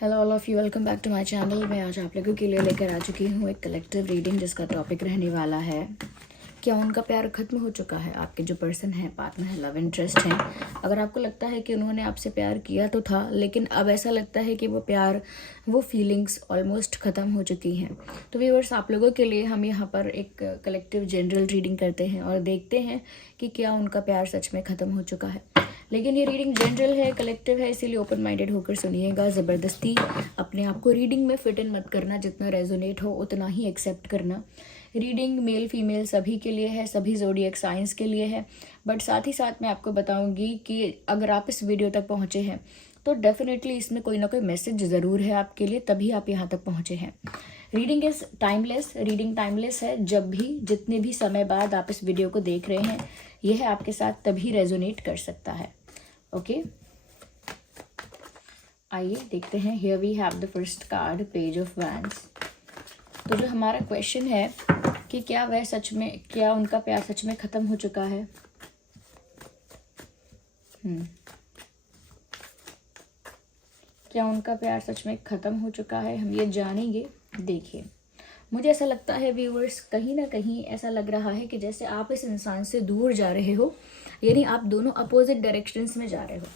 Hello all of you, welcome back to my channel. मैं आज आप लोगों के लिए लेकर आ चुकी हूँ एक कलेक्टिव रीडिंग जिसका टॉपिक रहने वाला है क्या उनका प्यार खत्म हो चुका है। आपके जो पर्सन है, पार्टनर है, लव इंटरेस्ट है, अगर आपको लगता है कि उन्होंने आपसे प्यार किया तो था, लेकिन अब ऐसा लगता है कि वो प्यार, वो फीलिंग्स ऑलमोस्ट ख़त्म हो चुकी हैं, तो व्यूअर्स आप लोगों के लिए हम यहाँ पर एक कलेक्टिव जनरल रीडिंग करते हैं और देखते हैं कि क्या उनका प्यार सच में ख़त्म हो चुका है। लेकिन ये रीडिंग जनरल है, कलेक्टिव है, इसीलिए ओपन माइंडेड होकर सुनिएगा। ज़बरदस्ती अपने आप को रीडिंग में फिट इन मत करना, जितना रेजोनेट हो उतना ही एक्सेप्ट करना। रीडिंग मेल फीमेल सभी के लिए है, सभी ज़ोडिएक साइंस के लिए है, बट साथ ही साथ मैं आपको बताऊंगी कि अगर आप इस वीडियो तक पहुंचे हैं तो डेफिनेटली इसमें कोई ना कोई मैसेज ज़रूर है आपके लिए, तभी आप यहाँ तक पहुँचे हैं। Reading is timeless, reading timeless है। जब भी, जितने भी समय बाद आप इस वीडियो को देख रहे हैं, यह आपके साथ तभी रेजोनेट कर सकता है। ओके, आइए देखते हैं। Here we have the first card, page of wands. तो जो हमारा क्वेश्चन है कि क्या वह सच में, क्या उनका प्यार सच में ख़त्म हो चुका है। क्या उनका प्यार सच में ख़त्म हो चुका है, हम ये जानेंगे। देखिए, मुझे ऐसा लगता है व्यूअर्स, कहीं ना कहीं ऐसा लग रहा है कि जैसे आप इस इंसान से दूर जा रहे हो, यानी आप दोनों अपोजिट डायरेक्शंस में जा रहे हो।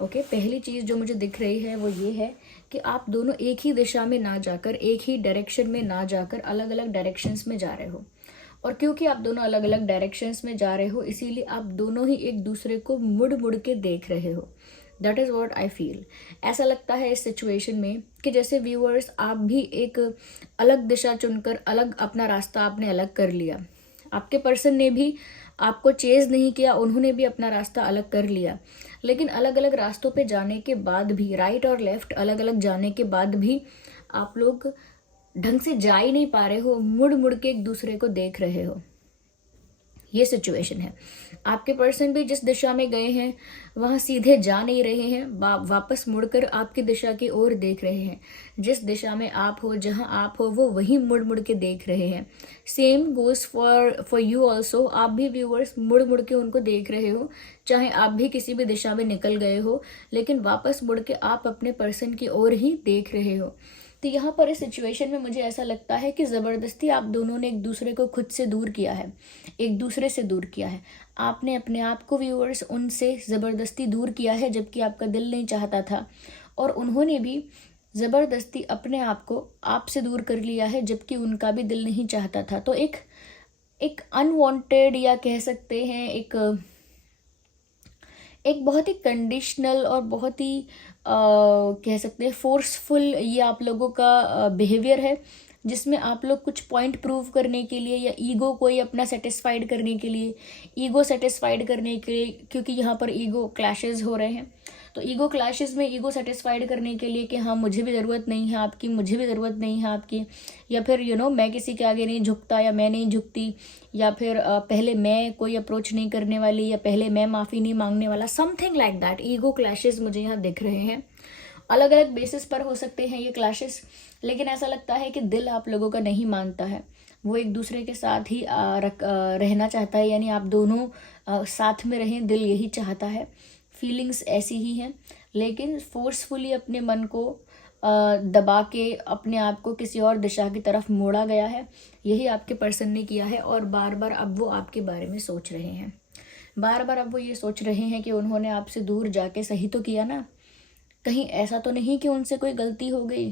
ओके, पहली चीज़ जो मुझे दिख रही है वो ये है कि आप दोनों एक ही दिशा में ना जाकर, एक ही डायरेक्शन में ना जाकर अलग अलग डायरेक्शंस में जा रहे हो। और क्योंकि आप दोनों अलग अलग डायरेक्शंस में जा रहे हो, इसीलिए आप दोनों ही एक दूसरे को मुड़ मुड़ के देख रहे हो। That is what I feel. ऐसा लगता है इस सिचुएशन में कि जैसे व्यूअर्स आप भी एक अलग दिशा चुनकर, अलग अपना रास्ता आपने अलग कर लिया। आपके पर्सन ने भी आपको चेज नहीं किया, उन्होंने भी अपना रास्ता अलग कर लिया। लेकिन अलग अलग रास्तों पे जाने के बाद भी, राइट और लेफ्ट अलग अलग जाने के बाद भी, आप लोग ढंग से जा ही नहीं पा रहे हो, मुड़ मुड़ के एक दूसरे को देख रहे हो। ये सिचुएशन है। आपके पर्सन भी जिस दिशा में गए हैं वहां सीधे जा नहीं रहे हैं, वापस मुड़कर आपकी दिशा की ओर देख रहे हैं। जिस दिशा में आप हो, जहां आप हो, वो वहीं मुड़ मुड़ के देख रहे हैं। Same goes for you also. आप भी व्यूअर्स मुड़ मुड़ के उनको देख रहे हो, चाहे आप भी किसी भी दिशा में निकल गए हो, लेकिन वापस मुड़ के आप अपने पर्सन की ओर ही देख रहे हो। तो यहाँ पर इस सिचुएशन में मुझे ऐसा लगता है कि ज़बरदस्ती आप दोनों ने एक दूसरे को खुद से दूर किया है, एक दूसरे से दूर किया है। आपने अपने आप को व्यूअर्स उनसे ज़बरदस्ती दूर किया है, जबकि आपका दिल नहीं चाहता था, और उन्होंने भी ज़बरदस्ती अपने आप को आपसे दूर कर लिया है, जबकि उनका भी दिल नहीं चाहता था। तो एक अनवांटेड, या कह सकते हैं एक बहुत ही कंडीशनल और बहुत ही कह सकते हैं फोर्सफुल ये आप लोगों का बिहेवियर है, जिसमें आप लोग कुछ पॉइंट प्रूव करने के लिए, या ईगो को ही अपना सेटिस्फाइड करने के लिए, ईगो सेटिस्फाइड करने के लिए, क्योंकि यहाँ पर ईगो क्लैशेस हो रहे हैं। तो ईगो क्लैशेस में ईगो सेटिस्फाइड करने के लिए कि हाँ, मुझे भी ज़रूरत नहीं है आपकी, मुझे भी ज़रूरत नहीं है आपकी, या फिर मैं किसी के आगे नहीं झुकता, या मैं नहीं झुकती, या फिर पहले मैं कोई अप्रोच नहीं करने वाली, या पहले मैं माफ़ी नहीं मांगने वाला, something like that. Ego clashes मुझे यहाँ दिख रहे हैं। अलग अलग बेसिस पर हो सकते हैं ये क्लैशेस, लेकिन ऐसा लगता है कि दिल आप लोगों का नहीं मानता है, वो एक दूसरे के साथ ही रहना चाहता है, यानी आप दोनों साथ में रहें, दिल यही चाहता है। फीलिंग्स ऐसी ही हैं, लेकिन फोर्सफुली अपने मन को दबा के अपने आप को किसी और दिशा की तरफ मोड़ा गया है। यही आपके पर्सन ने किया है, और बार बार अब वो आपके बारे में सोच रहे हैं। बार बार अब वो ये सोच रहे हैं कि उन्होंने आपसे दूर जाके सही तो किया ना, कहीं ऐसा तो नहीं कि उनसे कोई गलती हो गई।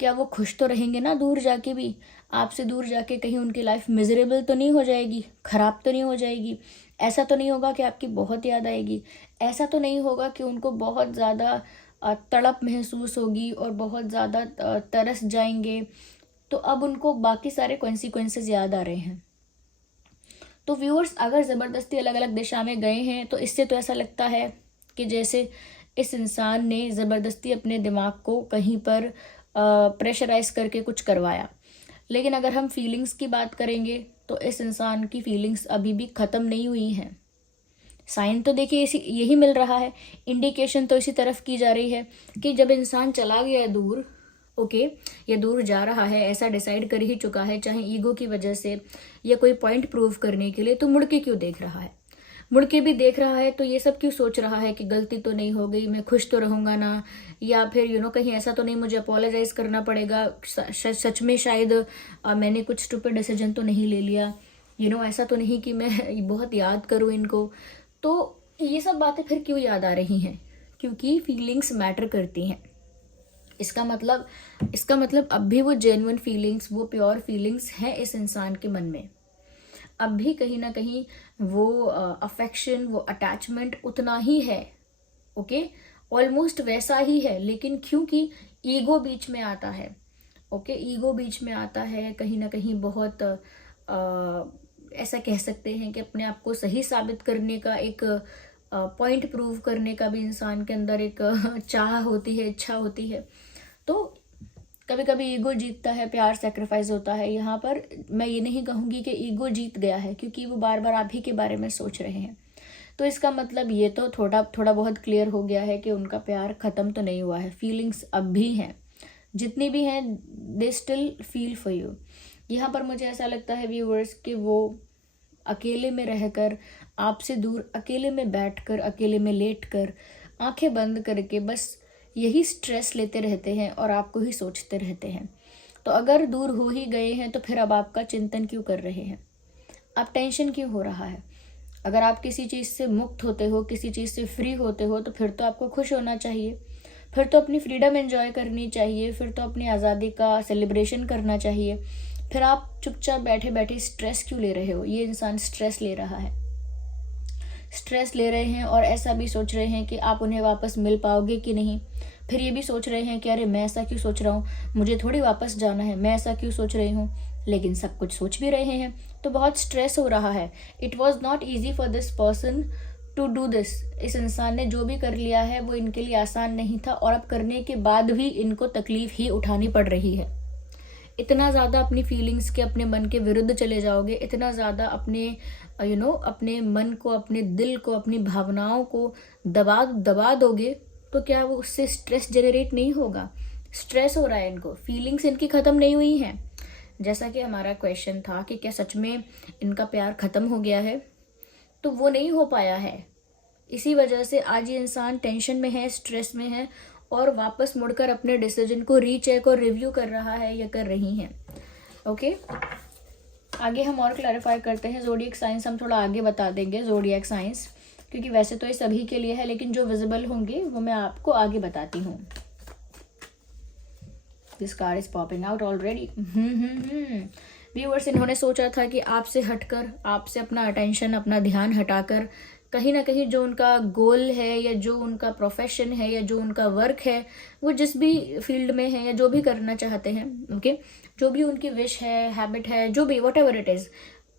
क्या वो खुश तो रहेंगे ना दूर जाके भी? आपसे दूर जाके कहीं उनकी लाइफ मिजरेबल तो नहीं हो जाएगी, खराब तो नहीं हो जाएगी? ऐसा तो नहीं होगा कि आपकी बहुत याद आएगी? ऐसा तो नहीं होगा कि उनको बहुत ज़्यादा तड़प महसूस होगी और बहुत ज़्यादा तरस जाएंगे? तो अब उनको बाकी सारे कॉन्सिक्वेंसेस याद आ रहे हैं। तो व्यूअर्स, अगर ज़बरदस्ती अलग अलग दिशा में गए हैं, तो इससे तो ऐसा लगता है कि जैसे इस इंसान ने ज़बरदस्ती अपने दिमाग को कहीं पर प्रेशराइज करके कुछ करवाया। लेकिन अगर हम फीलिंग्स की बात करेंगे तो इस इंसान की फीलिंग्स अभी भी ख़त्म नहीं हुई हैं। साइन तो देखिए इसी यही मिल रहा है, इंडिकेशन तो इसी तरफ की जा रही है कि जब इंसान चला गया दूर, ओके, या दूर जा रहा है, ऐसा डिसाइड कर ही चुका है, चाहे ईगो की वजह से या कोई पॉइंट प्रूव करने के लिए, तो मुड़ के क्यों देख रहा है? मुड़ के भी देख रहा है तो ये सब क्यों सोच रहा है कि गलती तो नहीं हो गई, मैं खुश तो रहूंगा ना, या फिर कहीं ऐसा तो नहीं मुझे अपोलोजाइज करना पड़ेगा, सच में शायद मैंने कुछ स्टूपिड डिसीजन तो नहीं ले लिया, ऐसा तो नहीं कि मैं बहुत याद करूँ इनको। तो ये सब बातें फिर क्यों याद आ रही हैं? क्योंकि फीलिंग्स मैटर करती हैं। इसका मतलब अब भी वो जेन्युइन फीलिंग्स, वो प्योर फीलिंग्स हैं इस इंसान के मन में। अब भी कहीं ना कहीं वो अफेक्शन, वो अटैचमेंट उतना ही है, ओके, ऑलमोस्ट वैसा ही है। लेकिन क्योंकि ईगो बीच में आता है, ओके, ईगो बीच में आता है, कहीं ना कहीं बहुत ऐसा कह सकते हैं कि अपने आप को सही साबित करने का एक पॉइंट प्रूव करने का भी इंसान के अंदर एक चाह होती है, इच्छा होती है। तो कभी कभी ईगो जीतता है, प्यार सेक्रीफाइस होता है। यहाँ पर मैं ये नहीं कहूँगी कि ईगो जीत गया है, क्योंकि वो बार बार आप ही के बारे में सोच रहे हैं। तो इसका मतलब ये तो थोड़ा बहुत क्लियर हो गया है कि उनका प्यार ख़त्म तो नहीं हुआ है, फीलिंग्स अब भी हैं, जितनी भी हैं, they still feel for you. यहाँ पर मुझे ऐसा लगता है व्यूअर्स कि वो अकेले में रहकर, आपसे दूर, अकेले में बैठकर, अकेले में लेटकर, आंखें बंद करके बस यही स्ट्रेस लेते रहते हैं और आपको ही सोचते रहते हैं। तो अगर दूर हो ही गए हैं तो फिर अब आपका चिंतन क्यों कर रहे हैं? आप टेंशन क्यों हो रहा है? अगर आप किसी चीज़ से मुक्त होते हो, किसी चीज़ से फ्री होते हो, तो फिर तो आपको खुश होना चाहिए, फिर तो अपनी फ्रीडम एंजॉय करनी चाहिए, फिर तो अपनी आज़ादी का सेलिब्रेशन करना चाहिए। फिर आप चुपचाप बैठे बैठे स्ट्रेस क्यों ले रहे हो? ये इंसान स्ट्रेस ले रहा है, स्ट्रेस ले रहे हैं और ऐसा भी सोच रहे हैं कि आप उन्हें वापस मिल पाओगे कि नहीं। फिर ये भी सोच रहे हैं कि अरे मैं ऐसा क्यों सोच रहा हूँ, मुझे थोड़ी वापस जाना है, मैं ऐसा क्यों सोच रही हूँ। लेकिन सब कुछ सोच भी रहे हैं तो बहुत स्ट्रेस हो रहा है। It was not easy for this person to do this. इस इंसान ने जो भी कर लिया है वो इनके लिए आसान नहीं था, और अब करने के बाद भी इनको तकलीफ ही उठानी पड़ रही है। इतना ज़्यादा अपनी फीलिंग्स के, अपने मन के विरुद्ध चले जाओगे, इतना ज़्यादा अपने अपने मन को, अपने दिल को, अपनी भावनाओं को दबा दोगे, तो क्या वो उससे स्ट्रेस जनरेट नहीं होगा? स्ट्रेस हो रहा है इनको, फीलिंग्स इनकी ख़त्म नहीं हुई हैं। जैसा कि हमारा क्वेश्चन था कि क्या सच में इनका प्यार ख़त्म हो गया है, तो वो नहीं हो पाया है। इसी वजह से आज ये इंसान टेंशन में है, स्ट्रेस में है, और वापस मुड़कर अपने डिसीजन को रीचेक और रिव्यू कर रहा है या कर रही हैं। ओके, आगे हम और क्लैरिफाई करते हैं। ज़ोडिएक साइंस हम थोड़ा आगे बता देंगे, ज़ोडिएक साइंस, क्योंकि वैसे तो ये सभी के लिए है, लेकिन जो विजिबल होंगे वो मैं आपको आगे बताती हूँ। This card is popping out already. Viewers, इन्होंने सोचा था कि आपसे हटकर, आपसे अपना अटेंशन, अपना ध्यान हटाकर, कहीं ना कहीं जो उनका गोल है, या जो उनका प्रोफेशन है, या जो उनका वर्क है, वो जिस भी फील्ड में है, या जो भी करना चाहते हैं, ओके, जो भी उनकी विश है, हैबिट है, जो भी वट एवर इट इज़,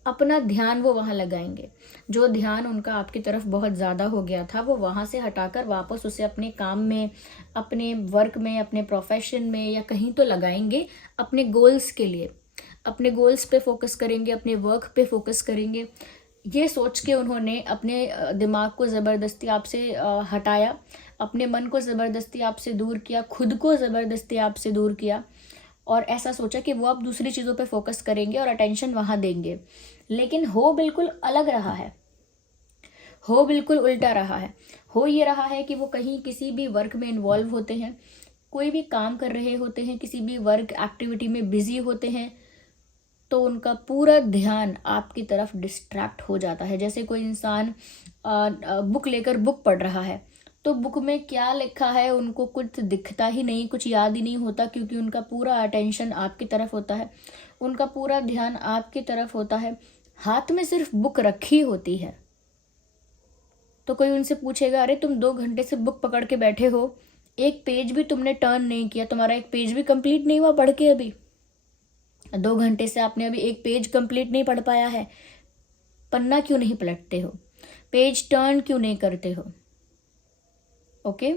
अपना ध्यान वो वहाँ लगाएंगे। जो ध्यान उनका आपकी तरफ बहुत ज़्यादा हो गया था, वो वहाँ से हटाकर वापस उसे अपने काम में, अपने वर्क में, अपने प्रोफेशन में, या कहीं तो लगाएंगे अपने गोल्स के लिए। अपने गोल्स पे फोकस करेंगे, अपने वर्क पे फोकस करेंगे। ये सोच के उन्होंने अपने दिमाग को ज़बरदस्ती आपसे हटाया, अपने मन को ज़बरदस्ती आपसे दूर किया, खुद को ज़बरदस्ती आपसे दूर किया, और ऐसा सोचा कि वो अब दूसरी चीज़ों पे फोकस करेंगे और अटेंशन वहाँ देंगे। लेकिन हो बिल्कुल अलग रहा है, हो बिल्कुल उल्टा रहा है। हो ये रहा है कि वो कहीं किसी भी वर्क में इन्वॉल्व होते हैं, कोई भी काम कर रहे होते हैं, किसी भी वर्क एक्टिविटी में बिजी होते हैं, तो उनका पूरा ध्यान आपकी तरफ डिस्ट्रैक्ट हो जाता है। जैसे कोई इंसान बुक लेकर बुक पढ़ रहा है, तो बुक में क्या लिखा है उनको कुछ दिखता ही नहीं, कुछ याद ही नहीं होता, क्योंकि उनका पूरा अटेंशन आपकी तरफ होता है, उनका पूरा ध्यान आपकी तरफ होता है, हाथ में सिर्फ बुक रखी होती है। तो कोई उनसे पूछेगा, अरे तुम 2 घंटे से बुक पकड़ के बैठे हो, एक पेज भी तुमने टर्न नहीं किया, तुम्हारा एक पेज भी कंप्लीट नहीं हुआ पढ़ के, अभी 2 घंटे से आपने अभी एक पेज कंप्लीट नहीं पढ़ पाया है, पन्ना क्यों नहीं पलटते हो, पेज टर्न क्यों नहीं करते हो? ओके,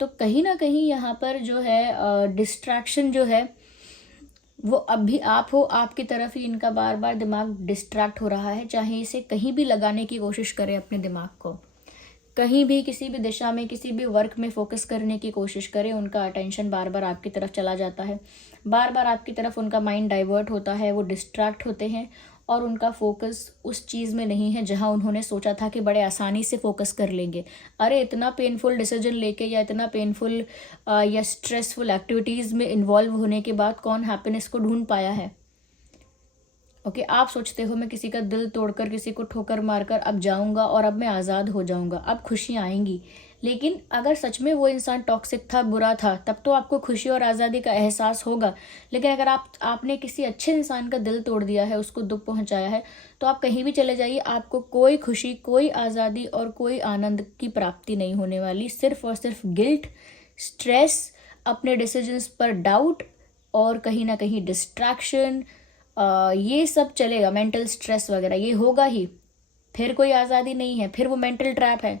तो कहीं ना कहीं यहाँ पर जो है डिस्ट्रैक्शन जो है वो अब भी आप हो, आपकी तरफ ही इनका बार बार दिमाग डिस्ट्रैक्ट हो रहा है। चाहे इसे कहीं भी लगाने की कोशिश करें, अपने दिमाग को कहीं भी, किसी भी दिशा में, किसी भी वर्क में फोकस करने की कोशिश करें, उनका अटेंशन बार बार आपकी तरफ चला जाता है, बार बार आपकी तरफ उनका माइंड डाइवर्ट होता है, वो डिस्ट्रैक्ट होते हैं, और उनका फोकस उस चीज़ में नहीं है जहां उन्होंने सोचा था कि बड़े आसानी से फोकस कर लेंगे। अरे इतना पेनफुल डिसीजन लेके या इतना पेनफुल या स्ट्रेसफुल एक्टिविटीज़ में इन्वॉल्व होने के बाद कौन हैप्पीनेस को ढूंढ पाया है? ओके आप सोचते हो मैं किसी का दिल तोड़कर, किसी को ठोकर मारकर अब जाऊंगा और अब मैं आज़ाद हो जाऊंगा, अब खुशियाँ आएंगी। लेकिन अगर सच में वो इंसान टॉक्सिक था, बुरा था, तब तो आपको खुशी और आज़ादी का एहसास होगा। लेकिन अगर आपने किसी अच्छे इंसान का दिल तोड़ दिया है, उसको दुख पहुंचाया है, तो आप कहीं भी चले जाइए, आपको कोई खुशी, कोई आज़ादी और कोई आनंद की प्राप्ति नहीं होने वाली। सिर्फ और सिर्फ गिल्ट, स्ट्रेस, अपने डिसीजंस पर डाउट और कहीं ना कहीं डिस्ट्रैक्शन, ये सब चलेगा। मेंटल स्ट्रेस वगैरह ये होगा ही। फिर कोई आज़ादी नहीं है, फिर वो मेंटल ट्रैप है।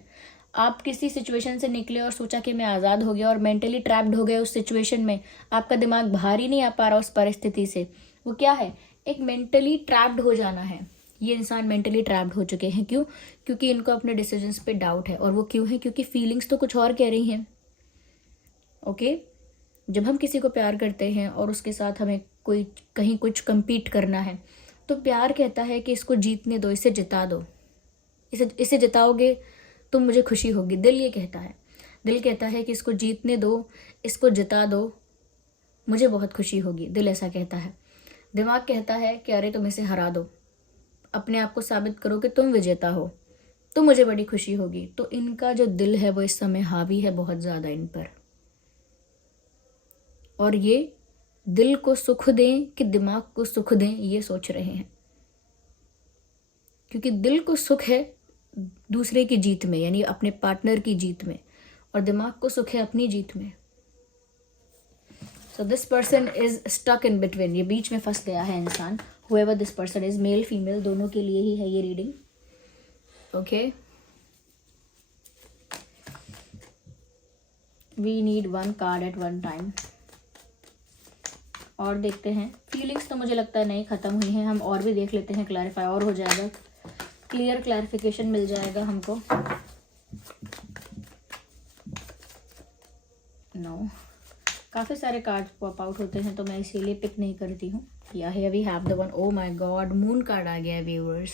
आप किसी सिचुएशन से निकले और सोचा कि मैं आज़ाद हो गया और मेंटली ट्रैप्ड हो गए उस सिचुएशन में, आपका दिमाग बाहर ही नहीं आ पा रहा उस परिस्थिति से। वो क्या है? एक मेंटली ट्रैप्ड हो जाना है। ये इंसान मेंटली ट्रैप्ड हो चुके हैं। क्यों? क्योंकि इनको अपने डिसीजंस पे डाउट है। और वो क्यों है? क्योंकि फीलिंग्स तो कुछ और कह रही हैं। ओके जब हम किसी को प्यार करते हैं और उसके साथ हमें कोई कहीं कुछ compete करना है, तो प्यार कहता है कि इसको जीतने दो, इसे जिता दो, इसे जिताओगे तो मुझे खुशी होगी। दिल ये कहता है, दिल कहता है कि इसको जीतने दो, इसको जिता दो, मुझे बहुत खुशी होगी। दिल ऐसा कहता है। दिमाग कहता है कि अरे तुम इसे हरा दो, अपने आप को साबित करो कि तुम विजेता हो, तो मुझे बड़ी खुशी होगी। तो इनका जो दिल है वो इस समय हावी है बहुत ज़्यादा इन पर। और ये दिल को सुख दें कि दिमाग को सुख दें, ये सोच रहे हैं। क्योंकि दिल को सुख है दूसरे की जीत में, यानी अपने पार्टनर की जीत में, और दिमाग को सुख है अपनी जीत में। So this person is stuck in between. ये बीच में फंस गया है इंसान। However this person is, male female दोनों के लिए ही है ये reading. Okay we need one card at one time. और देखते हैं। फीलिंग्स तो मुझे लगता है नहीं ख़त्म हुई हैं, हम और भी देख लेते हैं, क्लैरिफाई और हो जाएगा, क्लियर क्लैरिफिकेशन मिल जाएगा हमको। नो काफ़ी सारे कार्ड्स पॉप आउट होते हैं तो मैं इसीलिए पिक नहीं करती हूँ। या here we have the one. Oh my god, moon card आ गया है व्यूअर्स,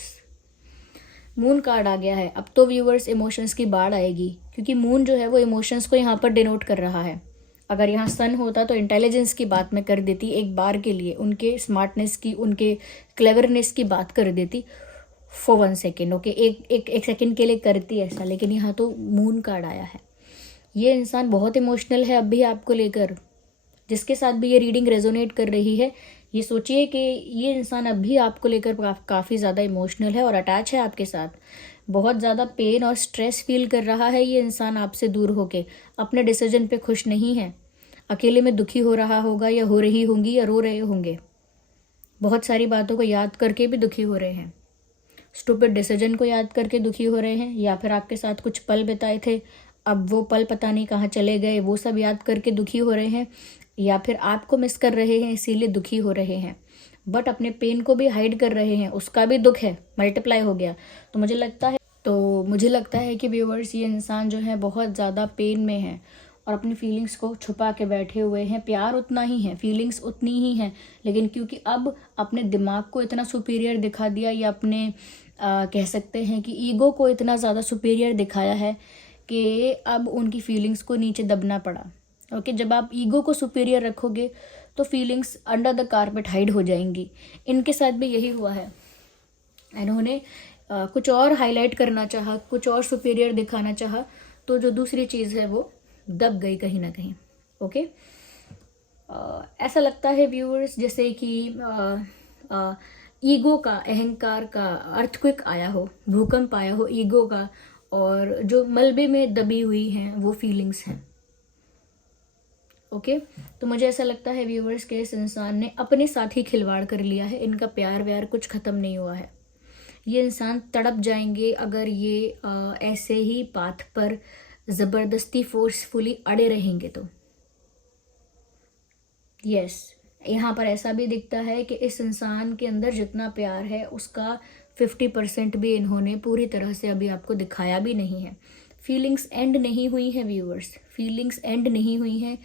मून कार्ड आ गया है। अब तो व्यूअर्स इमोशंस की बाढ़ आएगी, क्योंकि मून जो है वो इमोशंस को यहाँ पर डिनोट कर रहा है। अगर यहाँ सन होता तो इंटेलिजेंस की बात मैं कर देती एक बार के लिए, उनके स्मार्टनेस की, उनके क्लेवरनेस की बात कर देती फॉर 1 सेकेंड। ओके एक सेकेंड के लिए करती ऐसा, लेकिन यहाँ तो मून कार्ड आया है। ये इंसान बहुत इमोशनल है अब भी आपको लेकर। जिसके साथ भी ये रीडिंग रेजोनेट कर रही है, ये सोचिए कि ये इंसान अब भी आपको लेकर काफ़ी ज़्यादा इमोशनल है और अटैच है आपके साथ। बहुत ज़्यादा पेन और स्ट्रेस फील कर रहा है ये इंसान आपसे दूर होके। अपने डिसीजन पे खुश नहीं है, अकेले में दुखी हो रहा होगा, या हो रही होंगी, या रो रहे होंगे। बहुत सारी बातों को याद करके भी दुखी हो रहे हैं, स्टूपिड डिसीजन को याद करके दुखी हो रहे हैं, या फिर आपके साथ कुछ पल बिताए थे, अब वो पल पता नहीं कहाँ चले गए, वो सब याद करके दुखी हो रहे हैं, या फिर आपको मिस कर रहे हैं इसीलिए दुखी हो रहे हैं। बट अपने पेन को भी हाइड कर रहे हैं, उसका भी दुख है, मल्टीप्लाई हो गया। तो मुझे लगता है कि व्यूअर्स ये इंसान जो है बहुत ज़्यादा पेन में है और अपनी फीलिंग्स को छुपा के बैठे हुए हैं। प्यार उतना ही है, फीलिंग्स उतनी ही हैं, लेकिन क्योंकि अब अपने दिमाग को इतना सुपीरियर दिखा दिया, या अपने कह सकते हैं कि ईगो को इतना ज़्यादा सुपीरियर दिखाया है कि अब उनकी फीलिंग्स को नीचे दबना पड़ा। ओके जब आप ईगो को सुपीरियर रखोगे तो feelings under the carpet hide हो जाएंगी। इनके साथ भी यही हुआ है। इन्होंने कुछ और हाईलाइट करना चाहा, कुछ और सुपीरियर दिखाना चाहा, तो जो दूसरी चीज़ है वो दब गई कहीं ना कहीं। ओके ऐसा लगता है व्यूअर्स जैसे कि ईगो का, अहंकार का अर्थक्वेक आया हो, भूकंप आया हो ईगो का, और जो मलबे में दबी हुई हैं वो फीलिंग्स हैं। ओके तो मुझे ऐसा लगता है व्यूअर्स के इस इंसान ने अपने साथ ही खिलवाड़ कर लिया है। इनका प्यार व्यार कुछ ख़त्म नहीं हुआ है। ये इंसान तड़प जाएंगे अगर ये ऐसे ही पाथ पर ज़बरदस्ती फोर्सफुली अड़े रहेंगे तो। यस यहाँ पर ऐसा भी दिखता है कि इस इंसान के अंदर जितना प्यार है उसका 50% भी इन्होंने पूरी तरह से अभी आपको दिखाया भी नहीं है। फीलिंग्स एंड नहीं हुई हैं व्यूअर्स, फीलिंग्स एंड नहीं हुई हैं।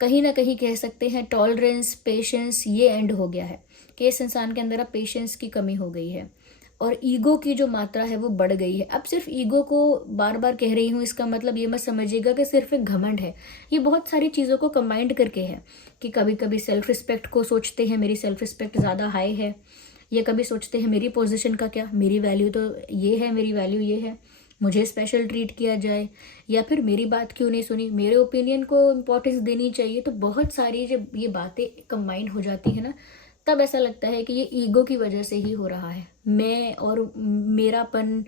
कहीं ना कहीं कह सकते हैं टॉलरेंस, पेशेंस ये एंड हो गया है। कि इस इंसान के अंदर अब पेशेंस की कमी हो गई है और ईगो की जो मात्रा है वो बढ़ गई है। अब सिर्फ ईगो को बार बार कह रही हूँ, इसका मतलब ये मत समझिएगा कि सिर्फ एक घमंड है, ये बहुत सारी चीज़ों को कंबाइंड करके है कि कभी कभी सेल्फ रिस्पेक्ट को सोचते हैं मेरी सेल्फ रिस्पेक्ट ज़्यादा हाई है, या कभी सोचते हैं मेरी पोजीशन का क्या, मेरी वैल्यू तो ये है, मेरी वैल्यू ये है, मुझे स्पेशल ट्रीट किया जाए, या फिर मेरी बात क्यों नहीं सुनी, मेरे ओपिनियन को इम्पोर्टेंस देनी चाहिए। तो बहुत सारी जब ये बातें कंबाइंड हो जाती है ना, तब ऐसा लगता है कि ये ईगो की वजह से ही हो रहा है। मैं और मेरापन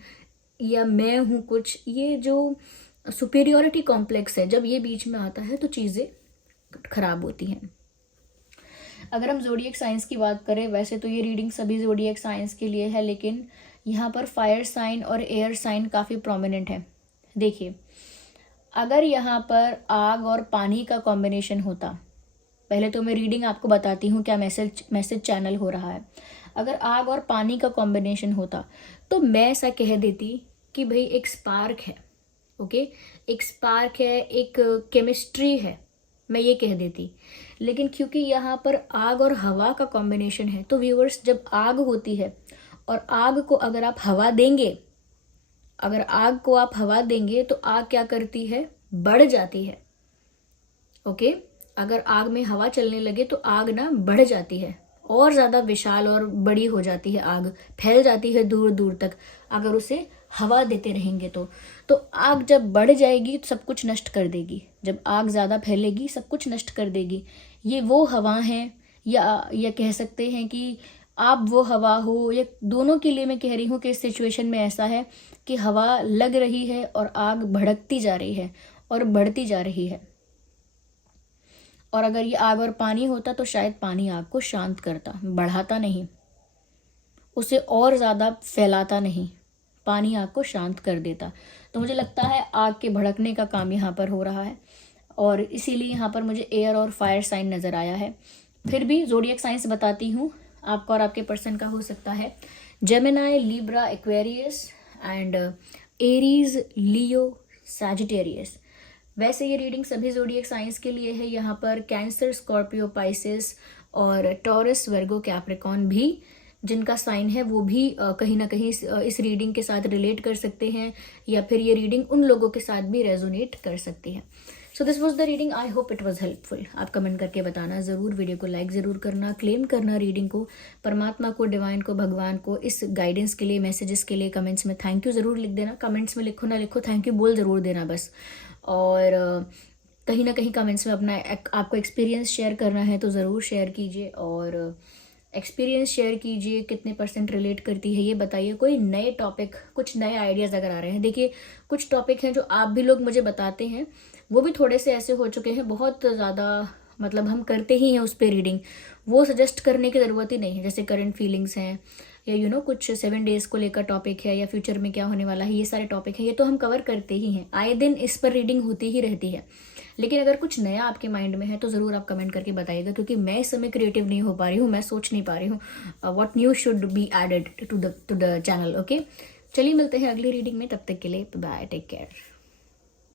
या मैं हूँ कुछ, ये जो सुपेरियोरिटी कॉम्प्लेक्स है, जब ये बीच में आता है तो चीज़ें खराब होती हैं। अगर हम ज़ोडिएक साइंस की बात करें, वैसे तो ये रीडिंग सभी ज़ोडिएक साइंस के लिए है, लेकिन यहाँ पर फायर साइन और एयर साइन काफ़ी प्रोमिनेंट है। देखिए, अगर यहाँ पर आग और पानी का कॉम्बिनेशन होता, पहले तो मैं रीडिंग आपको बताती हूँ क्या मैसेज चैनल हो रहा है। अगर आग और पानी का कॉम्बिनेशन होता तो मैं ऐसा कह देती कि भाई एक स्पार्क है, ओके, एक स्पार्क है, एक केमिस्ट्री है, मैं ये कह देती। लेकिन क्योंकि यहाँ पर आग और हवा का कॉम्बिनेशन है, तो व्यूअर्स, जब आग होती है और आग को अगर आप हवा देंगे, अगर आग को आप हवा देंगे तो आग क्या करती है, बढ़ जाती है, ओके। अगर आग में हवा चलने लगे तो आग ना बढ़ जाती है, और ज़्यादा विशाल और बड़ी हो जाती है, आग फैल जाती है दूर दूर तक अगर उसे हवा देते रहेंगे तो आग जब बढ़ जाएगी तो सब कुछ नष्ट कर देगी। जब आग ज़्यादा फैलेगी सब कुछ नष्ट कर देगी। ये वो हवा है, या कह सकते हैं कि आप वो हवा हो, या दोनों के लिए मैं कह रही हूँ कि इस सिचुएशन में ऐसा है कि हवा लग रही है और आग भड़कती जा रही है और बढ़ती जा रही है। और अगर ये आग और पानी होता तो शायद पानी आग को शांत करता, बढ़ाता नहीं, उसे और ज़्यादा फैलाता नहीं, पानी आग को शांत कर देता। तो मुझे लगता है आग के भड़कने का काम यहाँ पर हो रहा है, और इसीलिए यहाँ पर मुझे एयर और फायर साइन नज़र आया है। फिर भी ज़ोडिएक साइंस बताती हूँ, आपका और आपके पर्सन का हो सकता है Gemini, Libra, Aquarius and Aries, Leo, Sagittarius. वैसे ये रीडिंग सभी ज़ोडिएक साइंस के लिए है। यहाँ पर कैंसर, स्कॉर्पियो, पाइसेस और टॉरस, वर्गो, कैप्रिकॉन भी जिनका साइन है वो भी कहीं ना कहीं इस रीडिंग के साथ रिलेट कर सकते हैं, या फिर ये रीडिंग उन लोगों के साथ भी रेजोनेट कर सकती है। So this was the reading, I hope it was helpful. आप कमेंट करके बताना ज़रूर, वीडियो को लाइक ज़रूर करना, क्लेम करना रीडिंग को, परमात्मा को, डिवाइन को, भगवान को इस गाइडेंस के लिए, मैसेजेस के लिए कमेंट्स में थैंक यू ज़रूर लिख देना। कमेंट्स में लिखो ना लिखो, थैंक यू बोल ज़रूर देना बस। और कहीं ना कहीं कमेंट्स में अपना आपको एक्सपीरियंस शेयर करना है तो ज़रूर शेयर कीजिए, और एक्सपीरियंस शेयर कीजिए, कितने % रिलेट करती है ये बताइए। कोई नए टॉपिक, कुछ नए आइडियाज़ अगर आ रहे हैं, देखिए कुछ टॉपिक हैं जो आप भी लोग मुझे बताते हैं, वो भी थोड़े से ऐसे हो चुके हैं, बहुत ज़्यादा मतलब हम करते ही हैं उस पर रीडिंग, वो सजेस्ट करने की ज़रूरत ही नहीं है। जैसे करंट फीलिंग्स हैं, या कुछ 7 डेज़ को लेकर टॉपिक है, या फ्यूचर में क्या होने वाला है, ये सारे टॉपिक हैं, ये तो हम कवर करते ही हैं, आए दिन इस पर रीडिंग होती ही रहती है। लेकिन अगर कुछ नया आपके माइंड में है तो ज़रूर आप कमेंट करके बताइएगा, क्योंकि मैं इस समय क्रिएटिव नहीं हो पा रही हूँ, मैं सोच नहीं पा रही हूँ what new should be added to the channel. Okay, चलिए मिलते हैं अगली रीडिंग में, तब तक के लिए बाय, टेक केयर।